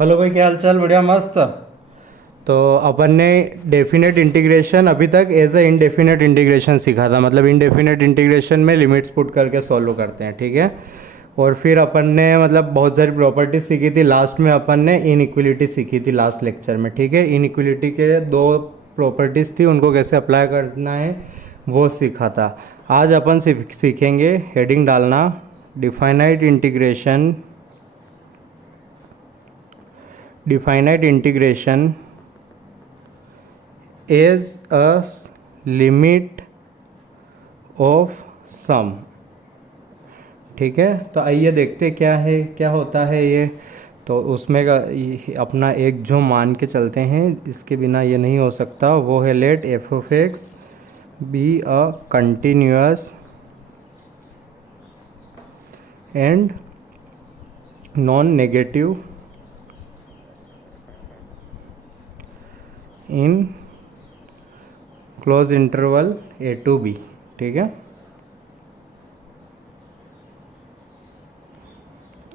Hello भाई, क्या हाल चाल? बढ़िया, मस्त। तो अपन ने डेफिनेट इंटीग्रेशन अभी तक एज अ इनडेफिनेट इंटीग्रेशन सीखा था। मतलब इनडेफिनेट इंटीग्रेशन में लिमिट्स पुट करके सॉल्व करते हैं, ठीक है। और फिर अपन ने मतलब बहुत सारी प्रॉपर्टीज सीखी थी। लास्ट में अपन ने इनइक्वलिटी सीखी थी लास्ट लेक्चर में, ठीक है। इनइक्वलिटी के दो प्रॉपर्टीज़ थी, उनको कैसे अप्लाई करना है वो सीखा था। आज अपन सीखेंगे हेडिंग डालना, definite integration. Definite integration is a limit of sum, ठीक है। तो आइए देखते क्या है, क्या होता है ये। तो उसमें का अपना एक जो मान के चलते हैं, इसके बिना ये नहीं हो सकता, वो है let f of x be a continuous and non negative in close interval a to b, ठीक है।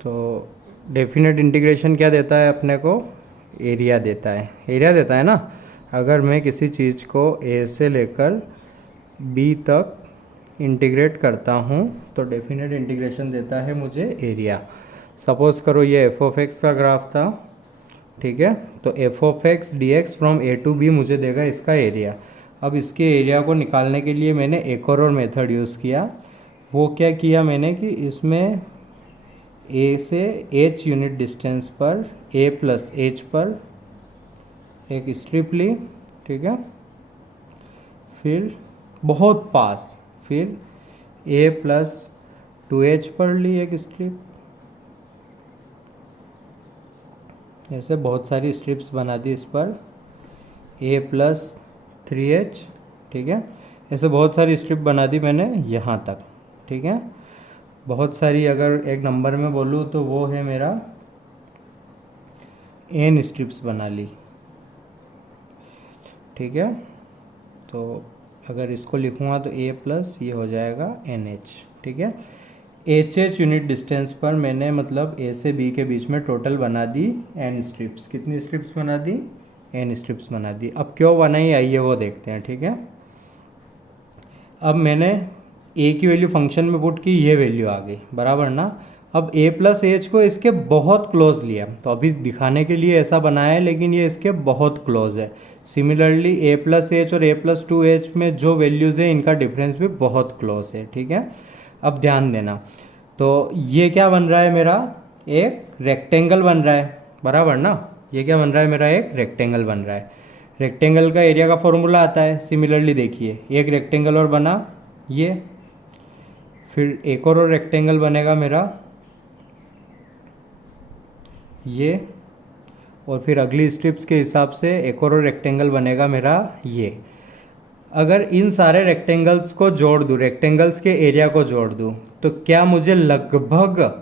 तो डेफिनेट इंटीग्रेशन क्या देता है अपने को? एरिया देता है। एरिया देता है ना। अगर मैं किसी चीज़ को ए से लेकर बी तक इंटीग्रेट करता हूँ तो डेफिनेट इंटीग्रेशन देता है मुझे एरिया। सपोज़ करो ये एफ ऑफ एक्स का ग्राफ था, ठीक है। तो f of x d x from a to b मुझे देगा इसका एरिया। अब इसके एरिया को निकालने के लिए मैंने एक और मेथड यूज़ किया। वो क्या किया मैंने कि इसमें ए से एच यूनिट डिस्टेंस पर ए प्लस एच पर एक स्ट्रिप ली, ठीक है। फिर बहुत पास फिर ए प्लस टू एच पर ली एक स्ट्रिप। ऐसे बहुत सारी स्ट्रिप्स बना दी इस पर, ए प्लस थ्री एच, ठीक है। ऐसे बहुत सारी स्ट्रिप बना दी मैंने यहाँ तक, ठीक है। बहुत सारी, अगर एक नंबर में बोलूँ तो वो है मेरा एन स्ट्रिप्स बना ली, ठीक है। तो अगर इसको लिखूँगा तो ए प्लस ये हो जाएगा एन एच, ठीक है। एच एच यूनिट डिस्टेंस पर मैंने मतलब ए से बी के बीच में टोटल बना दी एन स्ट्रिप्स। कितनी स्ट्रिप्स बना दी? एन स्ट्रिप्स बना दी। अब क्यों बनाई आइए वो देखते हैं, ठीक है। अब मैंने ए की वैल्यू फंक्शन में पुट की, ये वैल्यू आ गई, बराबर ना। अब ए प्लस एच को इसके बहुत क्लोज लिया, तो अभी दिखाने के लिए ऐसा बनाया है, लेकिन ये इसके बहुत क्लोज है। सिमिलरली ए प्लस एच और ए प्लस टू एच में जो वैल्यूज़ है इनका डिफरेंस भी बहुत क्लोज है, ठीक है। अब ध्यान देना, तो ये क्या बन रहा है मेरा? एक रेक्टेंगल बन रहा है, बराबर ना। ये क्या बन रहा है मेरा? एक रेक्टेंगल बन रहा है। रेक्टेंगल का एरिया का फॉर्मूला आता है। सिमिलरली देखिए, एक रेक्टेंगल और बना ये, फिर एक और रेक्टेंगल बनेगा मेरा ये, और फिर अगली स्ट्रिप्स के हिसाब से एक और रेक्टेंगल बनेगा मेरा ये। अगर इन सारे रेक्टेंगल्स को जोड़ दूँ, रेक्टेंगल्स के एरिया को जोड़ दूँ, तो क्या मुझे लगभग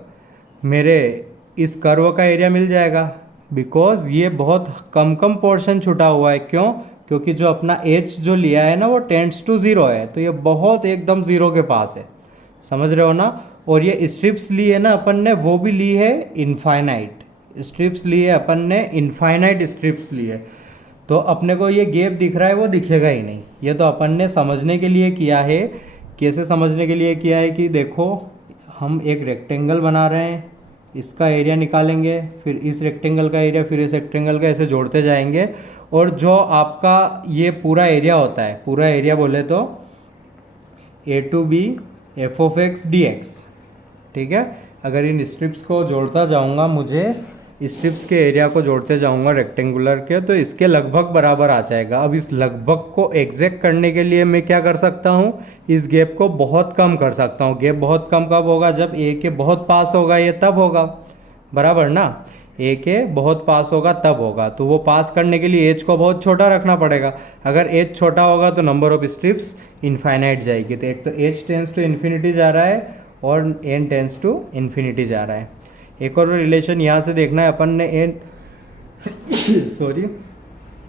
मेरे इस कर्व का एरिया मिल जाएगा? बिकॉज ये बहुत कम कम पोर्शन छुटा हुआ है। क्यों? क्योंकि जो अपना एच जो लिया है ना वो टेंड्स टू ज़ीरो है, तो ये बहुत एकदम ज़ीरो के पास है, समझ रहे हो ना। और ये स्ट्रिप्स ली है ना अपन ने, वो भी ली है इनफाइनाइट स्ट्रिप्स ली है अपन ने, इनफाइनाइट स्ट्रिप्स ली है। तो अपने को ये गैप दिख रहा है वो दिखेगा ही नहीं। ये तो अपन ने समझने के लिए किया है। कैसे समझने के लिए किया है कि देखो, हम एक रेक्टेंगल बना रहे हैं, इसका एरिया निकालेंगे, फिर इस रेक्टेंगल का एरिया, फिर इस रेक्टेंगल का, ऐसे जोड़ते जाएंगे। और जो आपका ये पूरा एरिया होता है, पूरा एरिया बोले तो a to b f of x d x, ठीक है। अगर इन स्ट्रिप्स को जोड़ता जाऊंगा, मुझे स्ट्रिप्स के एरिया को जोड़ते जाऊंगा रेक्टेंगुलर के, तो इसके लगभग बराबर आ जाएगा। अब इस लगभग को एग्जैक्ट करने के लिए मैं क्या कर सकता हूँ? इस गैप को बहुत कम कर सकता हूँ। गैप बहुत कम कब होगा? जब ए के बहुत पास होगा, ये तब होगा, बराबर ना। ए के बहुत पास होगा तब होगा। तो वो पास करने के लिए एच को बहुत छोटा रखना पड़ेगा। अगर एच छोटा होगा तो नंबर ऑफ स्ट्रिप्स इनफाइनाइट जाएगी। तो एक तो एच टेंस टू इन्फिनिटी जा रहा है और एन टेंस टू इन्फिनिटी जा रहा है। एक और रिलेशन यहाँ से देखना है, अपन ने एन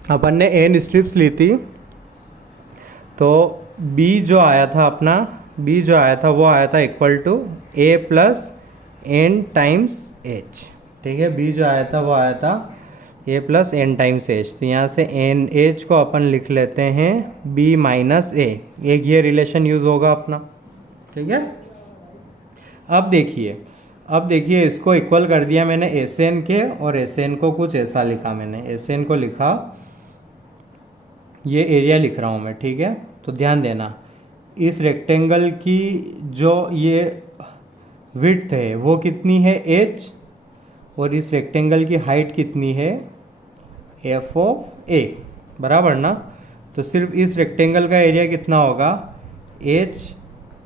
अपन ने एन स्ट्रिप्स ली थी, तो बी जो आया था अपना, बी जो आया था वो आया था equal to a plus n times h, ठीक है। बी जो आया था वो आया था a plus n times h, तो यहाँ से एन एच को अपन लिख लेते हैं बी माइनस ए, एक ये रिलेशन यूज़ होगा अपना, ठीक है। अब देखिए इसको इक्वल कर दिया मैंने एस एन के, और एस एन को कुछ ऐसा लिखा मैंने, एस एन को लिखा, ये एरिया लिख रहा हूँ मैं, ठीक है। तो ध्यान देना, इस रेक्टेंगल की जो ये विड्थ है वो कितनी है एच, और इस रेक्टेंगल की हाइट कितनी है एफ ऑफ ए, बराबर ना। तो सिर्फ इस रेक्टेंगल का एरिया कितना होगा एच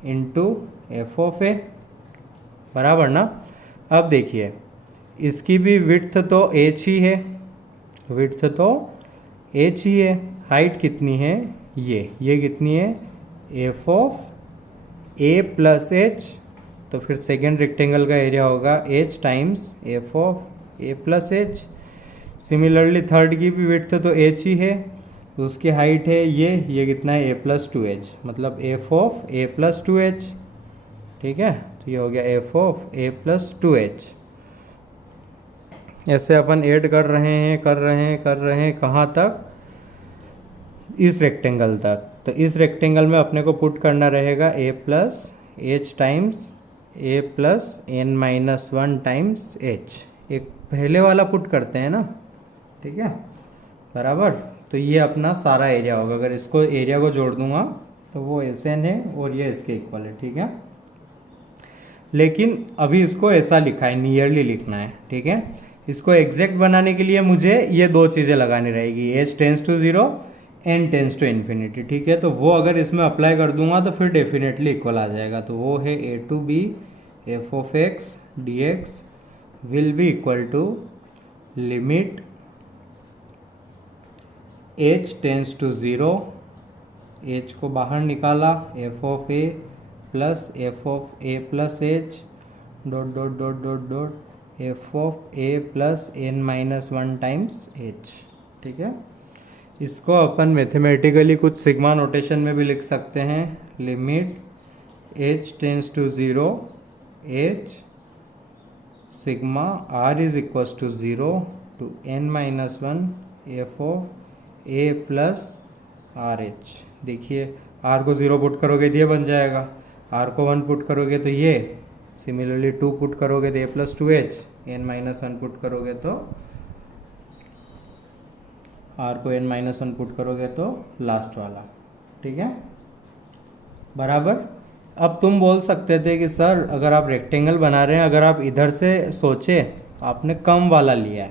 इंटू एफ ऑफ ए, बराबर ना। अब देखिए इसकी भी विड्थ तो एच ही है, विड्थ तो एच ही है, हाइट कितनी है ये कितनी है f of a plus H, तो फिर सेकेंड रेक्टेंगल का एरिया होगा H times F of a plus H. Similarly third की भी विड्थ तो एच ही है, तो उसकी हाइट है ये कितना है ए प्लस टू एच, मतलब F of a plus two H, ठीक है। तो ये हो गया F of a plus two H. ऐसे अपन ऐड कर रहे हैं कहाँ तक, इस रेक्टेंगल तक। तो इस रेक्टेंगल में अपने को पुट करना रहेगा a plus h times a plus n minus one times h, एक पहले वाला पुट करते हैं ना, ठीक है, बराबर। तो ये अपना सारा एरिया होगा, अगर इसको एरिया को जोड़ दूंगा तो वो एस एन है और ये इसके इक्वल है, ठीक है। लेकिन अभी इसको ऐसा लिखा है, नियरली लिखना है, ठीक है। इसको एग्जैक्ट बनाने के लिए मुझे ये दो चीज़ें लगानी रहेगी, h tends to zero n tends to infinity, ठीक है। तो वो अगर इसमें अप्लाई कर दूंगा तो फिर डेफिनेटली इक्वल आ जाएगा। तो वो है a to b f of x d x will be equal to limit h tends to zero, h को बाहर निकाला, f of a plus f of a plus h dot dot dot dot dot f of a plus n minus one times h, ठीक है। इसको अपन mathematically कुछ sigma notation में भी लिख सकते हैं, limit h tends to zero h sigma r is equals to zero to n minus one f of a plus r h. देखिए आर को ज़ीरो पुट करोगे तो ये बन जाएगा, आर को वन पुट करोगे तो ये, सिमिलरली टू पुट करोगे तो a plus two h, n minus one put करोगे तो आर को एन माइनस वन पुट करोगे तो लास्ट वाला, ठीक है, बराबर। अब तुम बोल सकते थे कि सर अगर आप रेक्टेंगल बना रहे हैं, अगर आप इधर से सोचे, आपने कम वाला लिया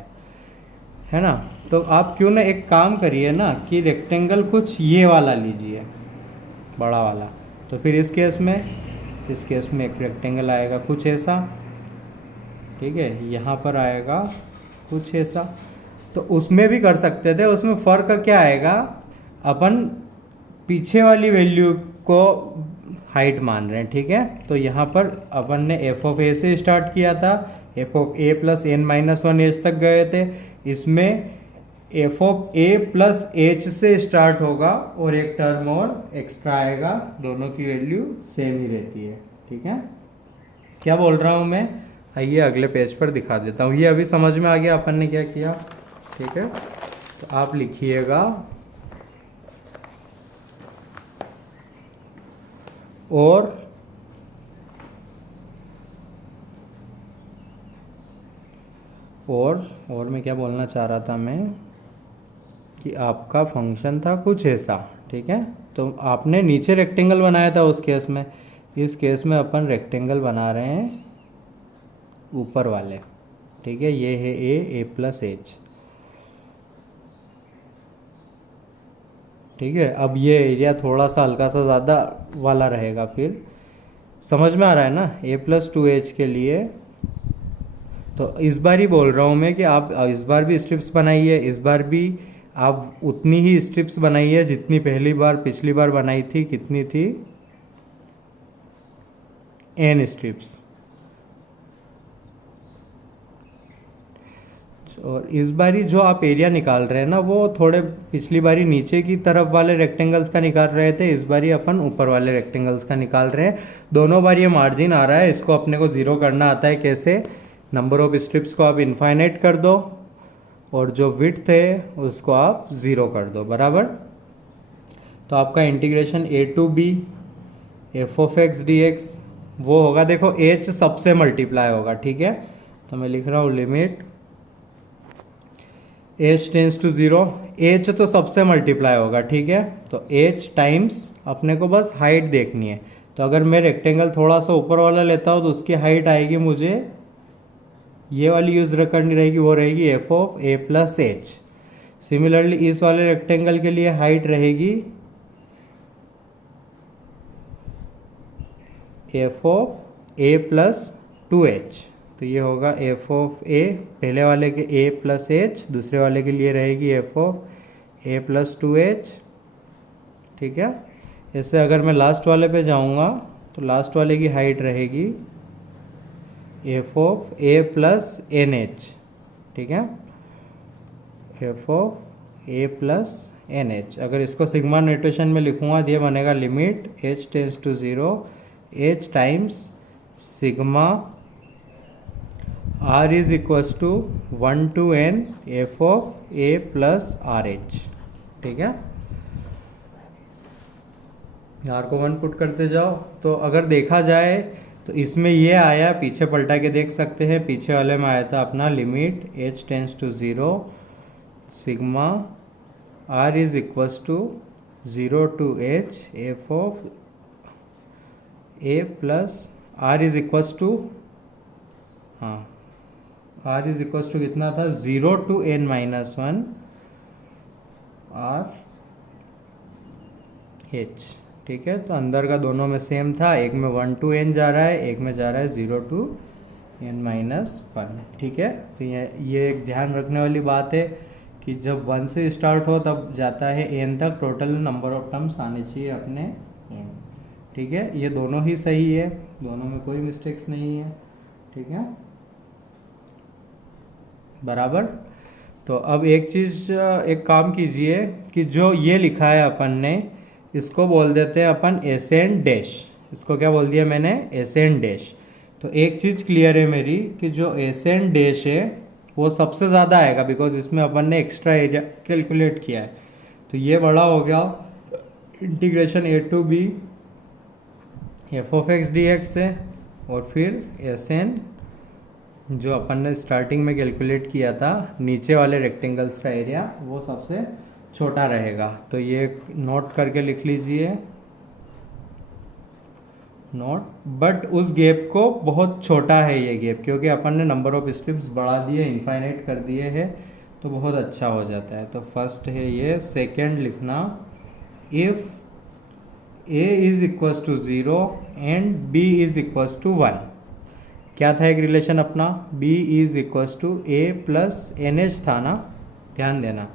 है ना, तो आप क्यों ना एक काम करिए ना कि रेक्टेंगल कुछ ये वाला लीजिए, बड़ा वाला। तो फिर इस केस में एक रेक्टेंगल आएगा कुछ ऐसा, ठीक है, यहाँ पर आएगा कुछ ऐसा। तो उसमें भी कर सकते थे, उसमें फ़र्क क्या आएगा, अपन पीछे वाली वैल्यू को हाइट मान रहे हैं, ठीक है। तो यहाँ पर अपन ने एफ ऑफ ए से स्टार्ट किया था, f of a plus n minus one h तक गए थे, इसमें f of a plus h से स्टार्ट होगा और एक टर्म और एक्स्ट्रा आएगा, दोनों की वैल्यू सेम ही रहती है, ठीक है। क्या बोल रहा हूँ मैं, आइए अगले पेज पर दिखा देता हूँ। ये अभी समझ में आ गया अपन ने क्या किया, ठीक है। तो आप लिखिएगा और मैं क्या बोलना चाह रहा था मैं, कि आपका फंक्शन था कुछ ऐसा, ठीक है। तो आपने नीचे रेक्टेंगल बनाया था उस केस में, इस केस में अपन रेक्टेंगल बना रहे हैं ऊपर वाले, ठीक है। ये है ए प्लस एच, ठीक है। अब ये एरिया थोड़ा सा हल्का सा ज़्यादा वाला रहेगा, फिर समझ में आ रहा है ना, ए प्लस टू एच के लिए। तो इस बार ही बोल रहा हूँ मैं कि आप इस बार भी स्ट्रिप्स बनाइए, इस बार भी आप उतनी ही स्ट्रिप्स बनाइए जितनी पिछली बार बनाई थी। कितनी थी, एन स्ट्रिप्स। और इस बारी जो आप एरिया निकाल रहे हैं ना, वो थोड़े पिछली बारी नीचे की तरफ वाले रेक्टेंगल्स का निकाल रहे थे, इस बारी अपन ऊपर वाले रेक्टेंगल्स का निकाल रहे हैं। दोनों बार ये मार्जिन आ रहा है, इसको अपने को ज़ीरो करना आता है कैसे, नंबर ऑफ स्ट्रिप्स को आप इनफाइनाइट कर दो और जो विड्थ है उसको आप 0 कर दो, बराबर। तो आपका integration a to b f of x d x वो होगा, देखो h सबसे मल्टीप्लाई होगा, ठीक है। तो मैं लिख रहा हूँ limit h tends to 0, h तो सबसे मल्टीप्लाई होगा, ठीक है। तो h टाइम्स अपने को बस हाइट देखनी है। तो अगर मैं रेक्टेंगल थोड़ा सा ऊपर वाला लेता हूँ तो उसकी हाइट आएगी, मुझे ये वाली यूज करनी रहेगी, वो रहेगी f of a plus H. Similarly इस वाले रेक्टेंगल के लिए हाइट रहेगी f of a plus 2h। तो ये होगा एफ ऑफ ए, पहले वाले के ए प्लस एच, दूसरे वाले के लिए रहेगी f of a plus 2h, ठीक है। इससे अगर मैं लास्ट वाले पे जाऊंगा तो लास्ट वाले की हाइट रहेगी f of a plus n h, ठीक है, f of a plus n h. अगर इसको सिग्मा नोटेशन में लिखूंगा तो ये बनेगा limit h tends to 0 h times sigma r is equals to 1 to n f of a plus r h, ठीक है। r को 1 पुट करते जाओ। तो अगर देखा जाए तो इसमें ये आया, पीछे पलटा के देख सकते हैं, पीछे वाले में आया था अपना limit h tends to 0 sigma r is equals to 0 to h f of a plus r is equals to, हाँ r इज इक्वल्स टू कितना था, 0 to n minus 1 r h, ठीक है। तो अंदर का दोनों में सेम था, एक में 1 टू n जा रहा है, एक में जा रहा है 0 टू n माइनस 1, ठीक है। तो ये एक ध्यान रखने वाली बात है कि जब 1 से स्टार्ट हो तब जाता है n तक, टोटल नंबर ऑफ टर्म्स आने चाहिए अपने n, ठीक है। ये दोनों ही सही है, दोनों में कोई मिस्टेक्स नहीं है, ठीक है, बराबर। तो अब एक चीज़, एक काम कीजिए कि जो ये लिखा है अपन ने, इसको बोल देते हैं अपन एस एन डैश। इसको क्या बोल दिया मैंने, एस एन डैश। तो एक चीज़ क्लियर है मेरी कि जो एस एन डैश है वो सबसे ज़्यादा आएगा, बिकॉज इसमें अपन ने एक्स्ट्रा एरिया कैलकुलेट किया है। तो ये बड़ा हो गया integration a to b f of x d x है, और फिर एस एन जो अपन ने स्टार्टिंग में कैलकुलेट किया था नीचे वाले रेक्टेंगल्स का एरिया, वो सबसे छोटा रहेगा। तो ये नोट करके लिख लीजिए, नोट। बट उस गैप को बहुत छोटा है ये गैप, क्योंकि अपन ने नंबर ऑफ स्ट्रिप्स बढ़ा दिए, इनफाइनाइट कर दिए हैं, तो बहुत अच्छा हो जाता है। तो फर्स्ट है ये, सेकेंड लिखना if a is equals to 0 and b is equals to 1। क्या था एक रिलेशन अपना, b is equals to a plus n h था ना, ध्यान देना,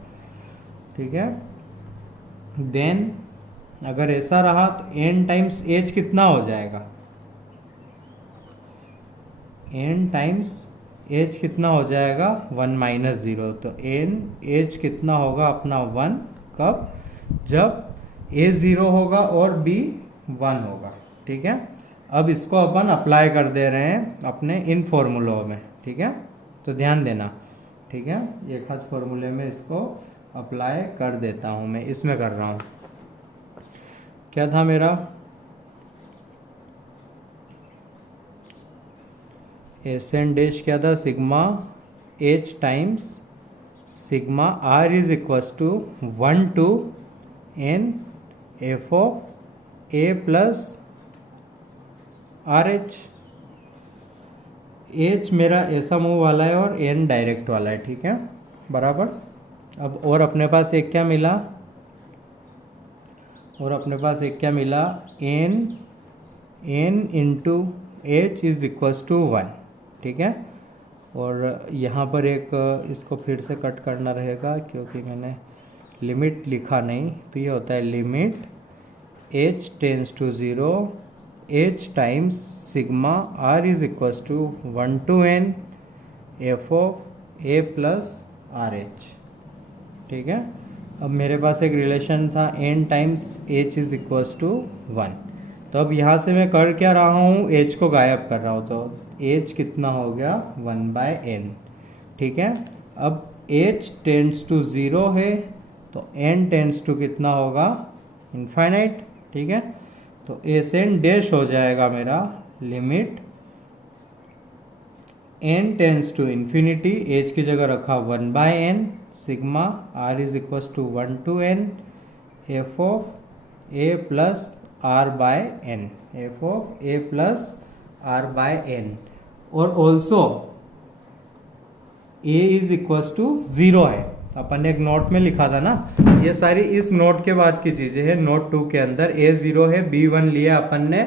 ठीक है। देन अगर ऐसा रहा तो n टाइम्स h कितना हो जाएगा, n टाइम्स h कितना हो जाएगा 1 माइनस 0। तो n h कितना होगा अपना 1, कब, जब a 0 होगा और b 1 होगा, ठीक है। अब इसको अपन अप्लाई कर दे रहे हैं अपने इन फॉर्मूलों में, ठीक है। तो ध्यान देना, ठीक है, एक हाथ फॉर्मूले में इसको अप्लाई कर देता हूँ मैं, इसमें कर रहा हूँ। क्या था मेरा, एस एन डैश क्या था, sigma h times sigma r is equals to 1 to n f of a plus r h. h मेरा ऐसा मूव वाला है और n डायरेक्ट वाला है, ठीक है, बराबर। अब और अपने पास एक क्या मिला, और अपने पास एक क्या मिला, n into h is equals to 1, ठीक है। और यहाँ पर एक इसको फिर से कट करना रहेगा क्योंकि मैंने लिमिट लिखा नहीं। तो ये होता है limit h tends to 0 h times sigma r is equals to 1 to n f of a plus r h, ठीक है। अब मेरे पास एक रिलेशन था n times h is equals to 1। तो अब यहाँ से मैं कर क्या रहा हूँ, एच को गायब कर रहा हूँ, तो एच कितना हो गया 1/n। ठीक है, अब h टेंड्स टू 0 है तो n टेंड्स टू कितना होगा, इनफाइनाइट। ठीक है, तो एस एन डैश हो जाएगा मेरा limit n tends to infinity, h की जगह रखा 1/n, sigma r is equal to 1 to n f of a plus r by n, f of a plus r by n. और also a is equal to 0 है, अपन ने एक note में लिखा था ना, ये सारी इस नोट के बाद की चीजें हैं। नोट 2 के अंदर ए 0 है, बी 1 लिया अपन ने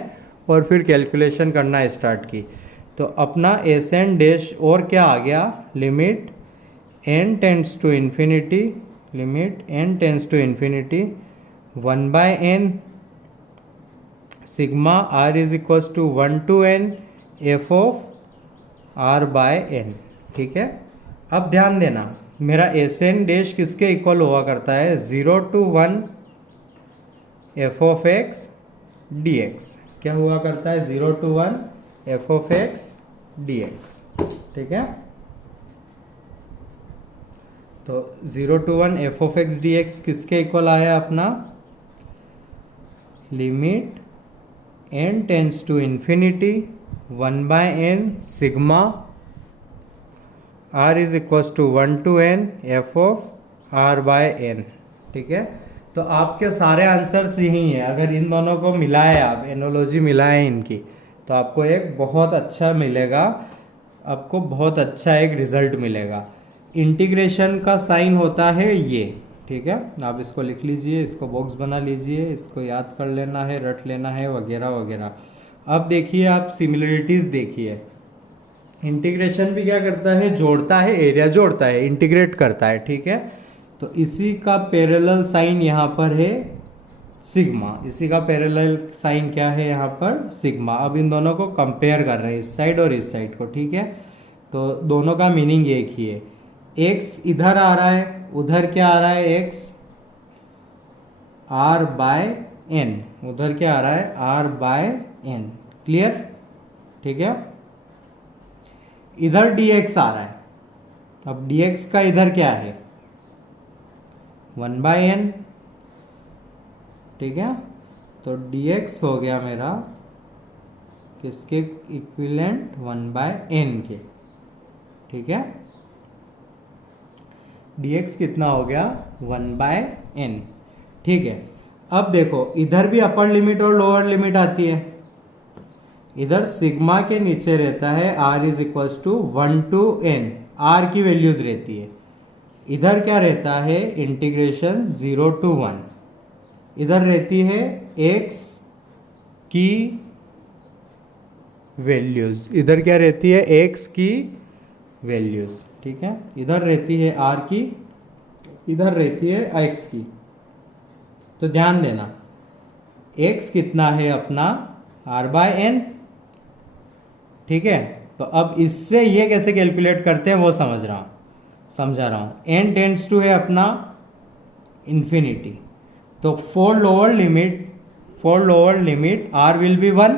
और फिर कैलकुलेशन करना स्टार्ट की। तो अपना एस एन डैश और क्या आ गया, limit n tends to infinity, limit n tends to infinity 1/n sigma r is equal to 1 to n f of r by n. ठीक है, अब ध्यान देना मेरा एस एन डैश किसके इक्वल हुआ करता है, 0 to 1 f of x d x. क्या हुआ करता है, 0 to 1 f of x d x. ठीक है, तो 0 to 1 f of x d x किसके इक्वल आया अपना, limit n tends to infinity 1/n sigma r is equal to 1 to n f of r by n। ठीक है, तो आपके सारे आंसर्स यही हैं। अगर इन दोनों को मिलाए, आप एनोलॉजी मिलाएं इनकी, तो आपको एक बहुत अच्छा मिलेगा, आपको बहुत अच्छा एक रिजल्ट मिलेगा। इंटीग्रेशन का साइन होता है ये। ठीक है, आप इसको लिख लीजिए, इसको बॉक्स बना लीजिए, इसको याद कर लेना है, रट लेना है वगैरह वगैरह। अब देखिए आप सिमिलरिटीज़ देखिए, इंटीग्रेशन भी क्या करता है, जोड़ता है, एरिया जोड़ता है, इंटीग्रेट करता है। ठीक है, तो इसी का पैरेलल साइन यहाँ पर है सिग्मा, इसी का पैरेलल साइन क्या है यहाँ पर, सिग्मा। अब इन दोनों को कंपेयर कर रहे हैं, इस साइड और इस साइड को। ठीक है, तो दोनों का मीनिंग एक ही है। x इधर आ रहा है, उधर क्या आ रहा है, x r बाय n, उधर क्या आ रहा है, r बाय n। क्लियर? ठीक है, इधर dx आ रहा है, अब dx का इधर क्या है, 1/n। ठीक है, तो dx हो गया मेरा किसके इक्विवेलेंट, 1/n के। ठीक है, dx कितना हो गया, 1/n। ठीक है, अब देखो इधर भी अपर लिमिट और लोअर लिमिट आती है। इधर सिग्मा के नीचे रहता है r is equal to 1 to n, r की वैल्यूज रहती है। इधर क्या रहता है, इंटीग्रेशन 0 to 1, इधर रहती है x की वैल्यूज, इधर क्या रहती है, x की वैल्यूज। ठीक है, इधर रहती है r की, इधर रहती है x की। तो ध्यान देना x कितना है अपना, r/n। ठीक है, तो अब इससे ये कैसे कैलकुलेट करते हैं वो समझा रहा हूँ। n टेंड्स टू है अपना इन्फिनिटी, तो for lower limit r will be 1,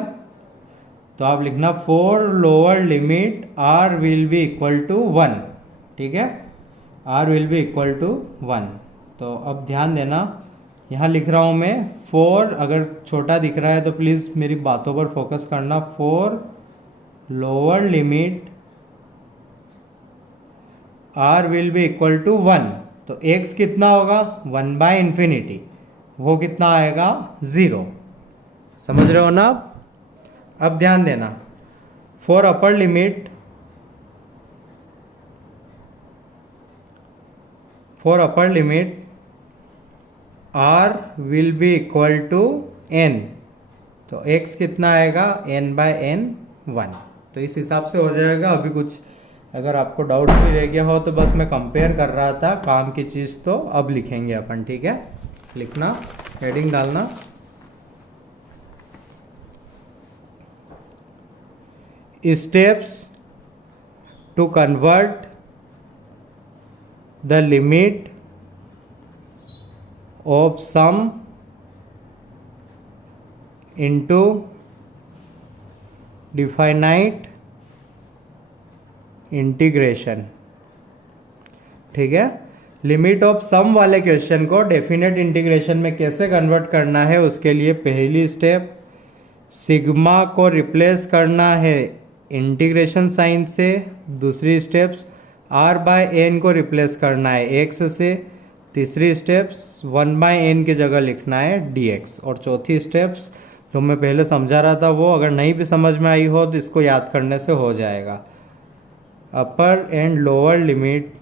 तो आप लिखना for lower limit r will be equal to 1। ठीक है, r will be equal to 1। तो अब ध्यान देना, यहाँ लिख रहा हूँ मैं फॉर, अगर छोटा दिख रहा है तो प्लीज़ मेरी बातों पर फोकस करना। For lower limit r will be equal to 1, तो x कितना होगा, 1/∞, वो कितना आएगा, 0। समझ रहे हो ना आप? अब ध्यान देना, for upper limit, r will be equal to n, तो x कितना आएगा, n/n 1। तो इस हिसाब से हो जाएगा। अभी कुछ अगर आपको डाउट भी रह गया हो तो बस मैं कंपेयर कर रहा था काम की चीज़, तो अब लिखेंगे अपन। ठीक है, लिखना, हेडिंग डालना, steps to convert the limit of sum into definite integration. ठीक है, लिमिट ऑफ सम वाले क्वेश्चन को डेफिनेट इंटीग्रेशन में कैसे कन्वर्ट करना है, उसके लिए पहली स्टेप सिग्मा को रिप्लेस करना है इंटीग्रेशन साइन से। दूसरी स्टेप्स r बाय एन को रिप्लेस करना है x से। तीसरी स्टेप्स 1 बाय एन की जगह लिखना है dx। और चौथी स्टेप्स जो मैं पहले समझा रहा था वो अगर नहीं भी समझ में आई हो तो इसको याद करने से हो जाएगा। Upper and lower limit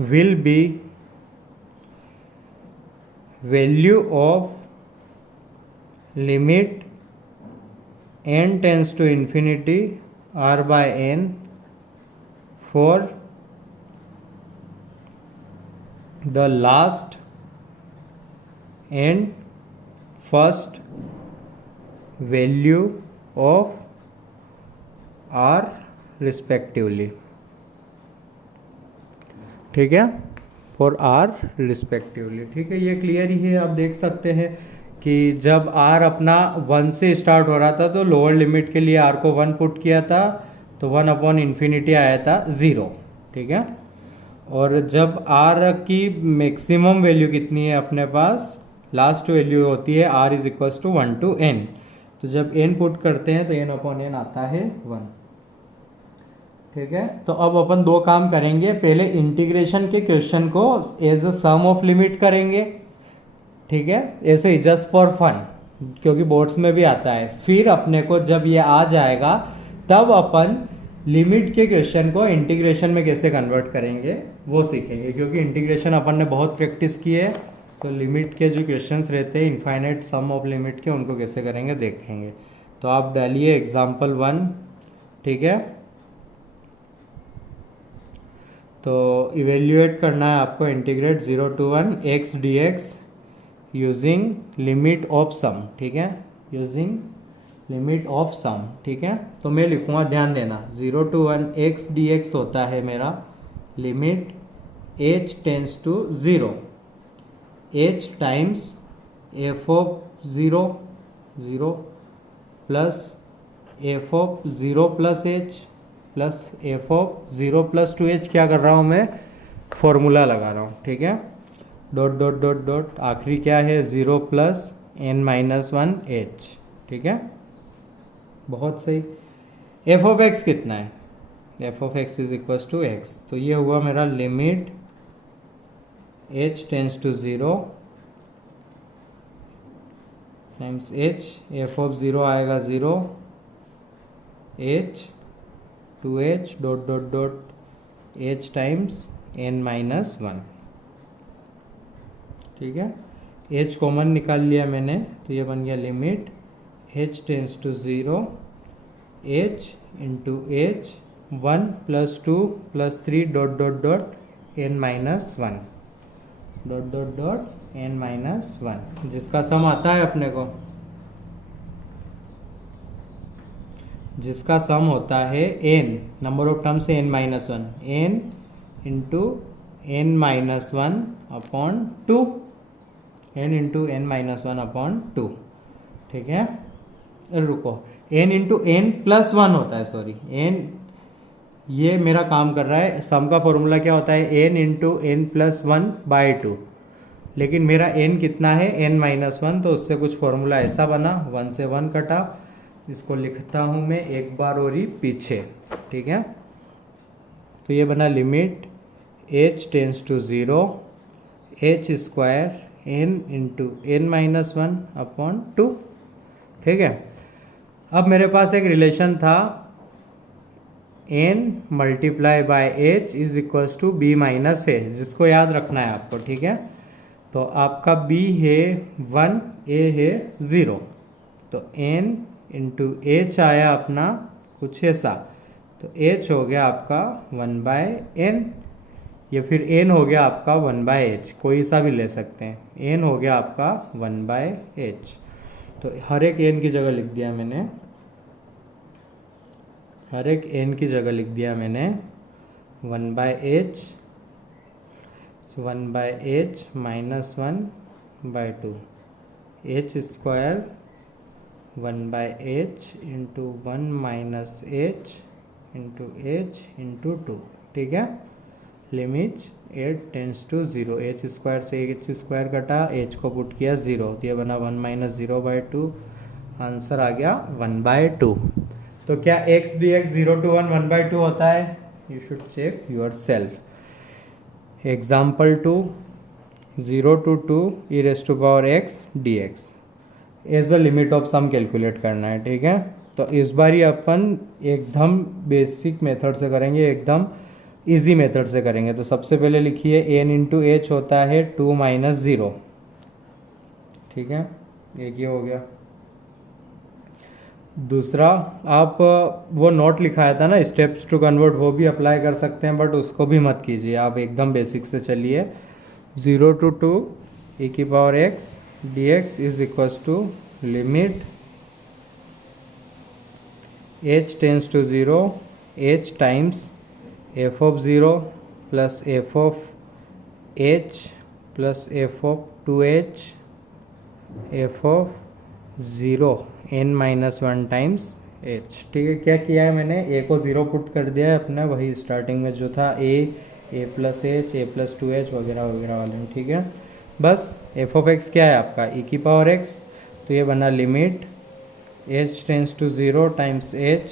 will be value of limit n tends to infinity r by n for the last and first value of r respectively। ठीक है, फॉर आर रिस्पेक्टिवली। ठीक है, ये क्लियर ही है। आप देख सकते हैं कि जब आर अपना 1 से स्टार्ट हो रहा था तो लोअर लिमिट के लिए आर को 1 पुट किया था तो 1 अपॉन इन्फिनिटी आया था 0। ठीक है, और जब आर की मैक्सिमम वैल्यू कितनी है अपने पास, लास्ट वैल्यू होती है r is equals to 1 to n। तो जब n पुट करते हैं तो n अपॉन n आता है 1। ठीक है, तो अब अपन दो काम करेंगे। पहले इंटीग्रेशन के क्वेश्चन को as a sum of limit करेंगे। ठीक है, ऐसे ही जस्ट फॉर फन, क्योंकि बोर्ड्स में भी आता है। फिर अपने को जब ये आ जाएगा तब अपन लिमिट के क्वेश्चन को इंटीग्रेशन में कैसे कन्वर्ट करेंगे वो सीखेंगे, क्योंकि इंटीग्रेशन अपन ने बहुत प्रैक्टिस की है। तो लिमिट के जो क्वेश्चंस रहते हैं इनफाइनाइट सम ऑफ लिमिट के, उनको कैसे करेंगे देखेंगे। तो आप डालिए एग्जाम्पल 1। ठीक है, तो इवेल्युएट करना है आपको integrate 0 to 1 x dx using limit of sum. ठीक है, यूजिंग लिमिट ऑफ सम। ठीक है, तो मैं लिखूँगा, ध्यान देना, 0 to 1 x dx होता है मेरा limit h tends to 0 h times f of 0 0 plus f of 0 plus h plus f of 0 plus 2h। क्या कर रहा हूँ मैं, फॉर्मूला लगा रहा हूँ। ठीक है, डॉट डॉट डॉट डॉट, आखिरी क्या है 0 प्लस n माइनस 1h। ठीक है, बहुत सही। एफ ऑफ x कितना है, f of x is equal to x। तो ये हुआ मेरा limit h tends to 0 times h। F of 0 आएगा 0 h 2h dot dot dot h times n minus 1। ठीक है, h कॉमन निकाल लिया मैंने तो ये बन गया limit h tends to 0 h into h 1 plus 2 plus 3 dot dot dot n minus 1 dot dot dot n minus 1, जिसका सम आता है अपने को, जिसका सम होता है n नंबर ऑफ टर्म से n minus 1 n into n minus 1 upon 2 n into n minus 1 upon 2। ठीक है, रुको, n इंटू n प्लस 1 होता है, सॉरी n, ये मेरा काम कर रहा है। सम का फॉर्मूला क्या होता है, n into n plus 1 by 2, लेकिन मेरा n कितना है n माइनस 1, तो उससे कुछ फॉर्मूला ऐसा बना, 1 से 1 कटा। इसको लिखता हूँ मैं एक बार और ही पीछे। ठीक है, तो ये बना limit h tends to 0 h square n into n minus 1 upon 2। ठीक है, अब मेरे पास एक रिलेशन था n multiply by h is equals to b minus a, जिसको याद रखना है आपको। ठीक है, तो आपका b है 1 a है 0, तो n इंटू h आया अपना कुछ ऐसा, तो h हो गया आपका 1 बाय n, या फिर n हो गया आपका 1 बाय h, कोई सा भी ले सकते हैं। n हो गया आपका 1 बाय h, तो हर एक n की जगह लिख दिया मैंने, हर एक n की जगह लिख दिया मैंने 1 by h 1 by h minus 1/2 h square 1 by h into 1 minus h into h into 2। ठीक है, limit h tends to 0, h square से एच स्क्वायर कटा, एच को पुट किया 0, तो ये बना 1 माइनस 0/2, आंसर आ गया 1/2। तो क्या x dx 0 to 1 1/2 होता है? You should check yourself. Example 2, 0 to 2 e raised to power x dx as the limit of sum calculate करना है। ठीक है, तो इस बार ही अपन एकदम बेसिक मेथड से करेंगे, एकदम इजी मेथड से करेंगे। तो सबसे पहले लिखिए n इंटू एच होता है 2 माइनस 0। ठीक है, एक ये हो गया। दूसरा, आप वो नोट लिखाया था ना स्टेप्स टू कन्वर्ट, वो भी अप्लाई कर सकते हैं, बट उसको भी मत कीजिए, आप एकदम बेसिक से चलिए। 0 to 2 e की power x dx is equals to limit h tends to 0 h times f of 0 plus f of h plus f of 2h f of 0 n minus 1 times h। ठीक है, क्या किया है मैंने, a को 0 put कर दिया है अपना, वही स्टार्टिंग में जो था a plus h a plus 2h वगैरह वगैरह वाले। ठीक है, बस f of x क्या है आपका e की पावर x, तो ये बना limit h tends to 0 times h,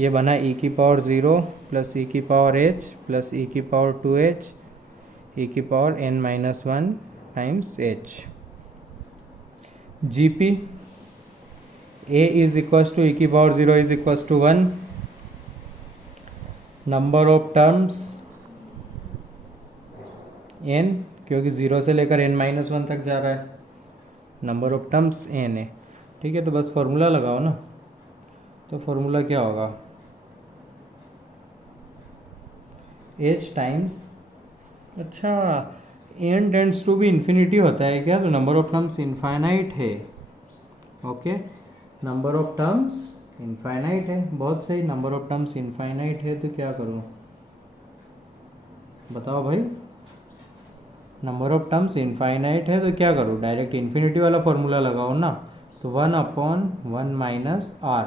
ये बना e की पावर 0 प्लस e की पावर h प्लस e की पावर 2h e की power n minus 1 times h। G P a is equals to e की power 0 is equals to 1, number of terms n, क्योंकि 0 से लेकर n minus 1 तक जा रहा है, नंबर ऑफ टर्म्स n है। ठीक है, तो बस फॉर्मूला लगाओ ना, तो फॉर्मूला क्या होगा, h टाइम्स, अच्छा n टेंड्स टू भी इन्फिनिटी होता है क्या, तो नंबर ऑफ टर्म्स इनफाइनाइट है। Okay, number of terms infinite है, बहुत सही, नंबर ऑफ टर्म्स इनफाइनाइट है, तो क्या करूँ बताओ भाई, नंबर ऑफ टर्म्स इनफाइनाइट है तो क्या करूँ, डायरेक्ट इन्फिनिटी वाला फॉर्मूला लगाओ ना, तो 1/1 माइनस r,